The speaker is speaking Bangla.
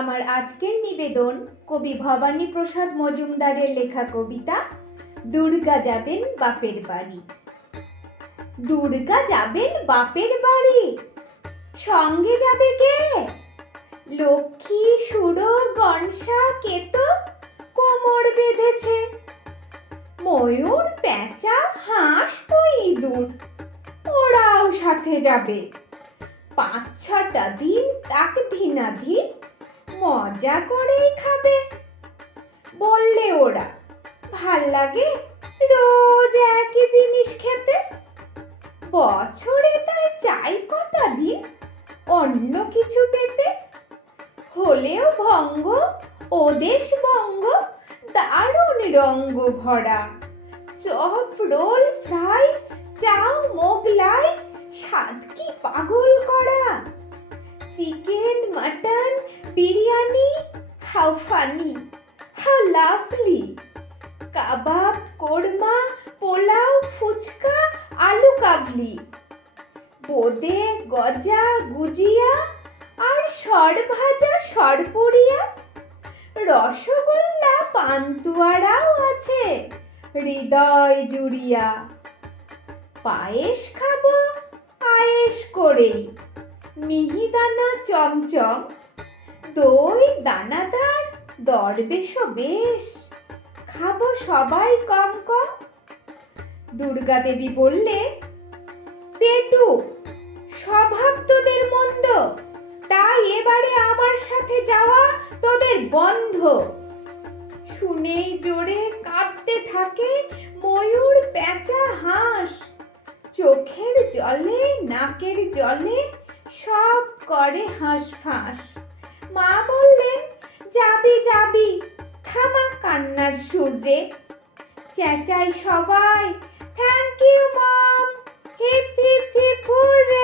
আমার আজকের নিবেদন কবি ভবানী প্রসাদ মজুমদারের লেখা কবিতা দুর্গা যাবেন বাপের বাড়ি। দুর্গা যাবেন বাপের বাড়ি, সঙ্গে যাবে কে? লক্ষ্মী, সুরো, গনসা, কেতো কোমর বেঁধেছে। ময়ূর, পেঁচা, হাঁস ও ইঁদুর ওরাও সাথে যাবে। ৫-৬টা দিন তাক ধিনাধীন মজা করেই খাবে। বললে ওরা, ভাল লাগে রোজ একই জিনিস খেতে। বছরে তাই চাই কটা দিন অন্য কিছু পেতে। হলেও ভঙ্গ ওদেশ বঙ্গ, দারুণ রঙ্গ ভরা। Chop, roll, fry, chow, Mughlai, স্বাদ কি পাগল করা। Chicken, mutton, biryani, how funny, how lovely. Kebab, korma, pulao, phuchka, আলু কাবলি। বোঁদে, গজা, গুজিয়া আর সরভাজা, সরপুরিয়া। রসগোল্লা, পান্তুয়ারাও আছে হৃদয় জুড়িয়া। পায়েস খাবো আয়েশ করেই, মিহিদানা চমচম। দই দানাদার, দরবেশও বেশ, খাবো সবাই কম কম। দুর্গা দেবী বললে, পেটু স্বভাব তোদের মন্দ, তাই এবারে আমার সাথে যাওয়া তোদের বন্ধ। শুনেই জোরে কাঁদতে থাকে ময়ূর, পেঁচা, হাঁস। চোখের জলে নাকের জলে সব করে হাঁসফাঁস। মা বললেন, যাবি যাবি, থামা কান্নার সুর রে। চেঁচাই সবাই, thank you mom, hip hip hip hurray.